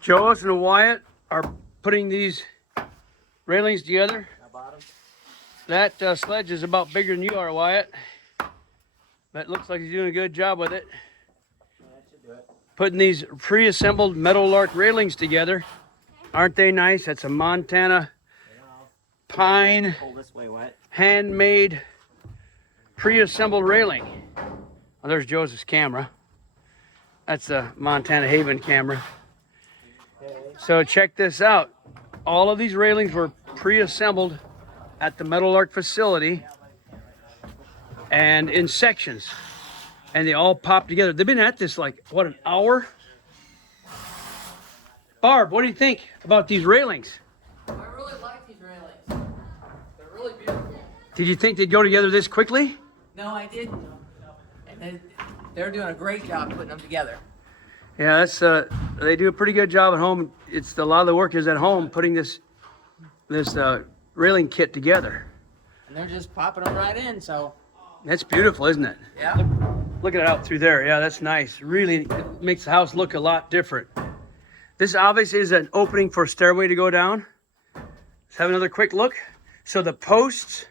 Joas and Wyatt are putting these railings together. That sledge is about bigger than you are, Wyatt. But looks like he's doing a good job with it. Putting these pre-assembled Meadowlark railings together. Aren't they nice? That's a Montana pine handmade pre-assembled railing. Oh, there's Joseph's camera. That's a Montana Haven camera. So check this out. All of these railings were pre-assembled at the Meadowlark facility and in sections. And they all pop together. They've been at this like, what, an hour? Barb, what do you think about these railings? I really like these railings. They're really beautiful. Did you think they'd go together this quickly? No, I didn't. And they're doing a great job putting them together. Yeah, that's they do a pretty good job at home. It's a lot of the work is at home putting this railing kit together. And they're just popping them right in, so. That's beautiful, isn't it? Yeah. Look at it out through there. Yeah, that's nice. Really makes the house look a lot different. This obviously is an opening for a stairway to go down. Let's have another quick look. So the posts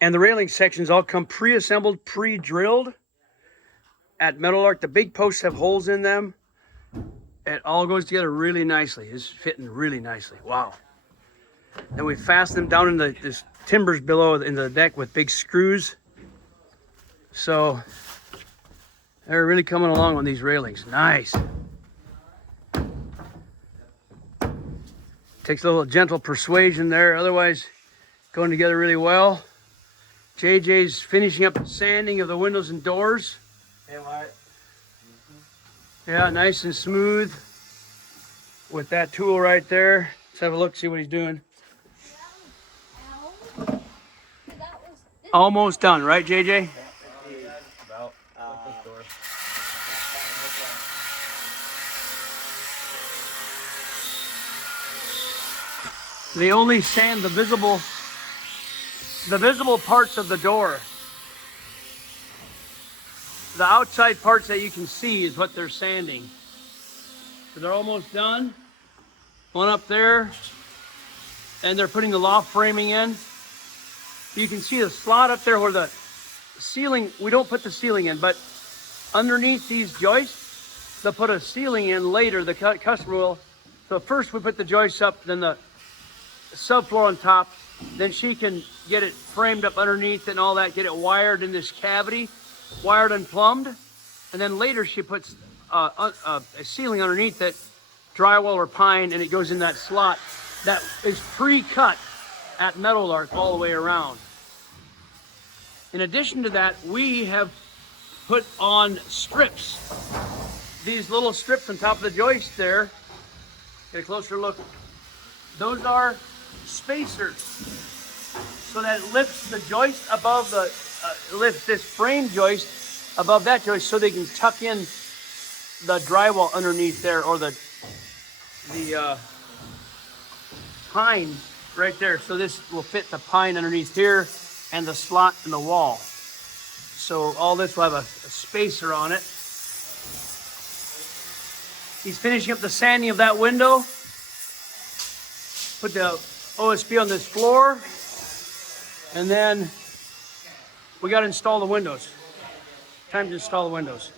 and the railing sections all come pre-assembled, pre-drilled at Meadowlark. The big posts have holes in them. It all goes together really nicely. It's fitting really nicely. Wow. Then we fasten them down in this timbers below in the deck with big screws. So they're really coming along on these railings. Nice. Takes a little gentle persuasion there. Otherwise, going together really well. JJ's finishing up the sanding of the windows and doors. Hey, Wyatt. Yeah, nice and smooth with that tool right there. Let's have a look, see what he's doing. Almost done, right, JJ? They only sand the visible parts of the door. The outside parts that you can see is what they're sanding. So they're almost done. One up there, and they're putting the loft framing in. You can see the slot up there where the ceiling, we don't put the ceiling in, but underneath these joists, they'll put a ceiling in later, the customer will. So first we put the joists up, then the subfloor on top, then she can get it framed up underneath and all that, get it wired in this cavity, wired and plumbed, and then later she puts a ceiling underneath it, drywall or pine, and it goes in that slot that is pre-cut at Meadowlark all the way around. In addition to that, we have put on strips. These little strips on top of the joist there, get a closer look. Those are spacers. So that lifts the joist above the, lifts this frame joist above that joist so they can tuck in the drywall underneath there, or the pine right there. So this will fit the pine underneath here and the slot in the wall. So all this will have a spacer on it. He's finishing up the sanding of that window. Put the OSB on this floor. And then we got to install the windows. Time to install the windows.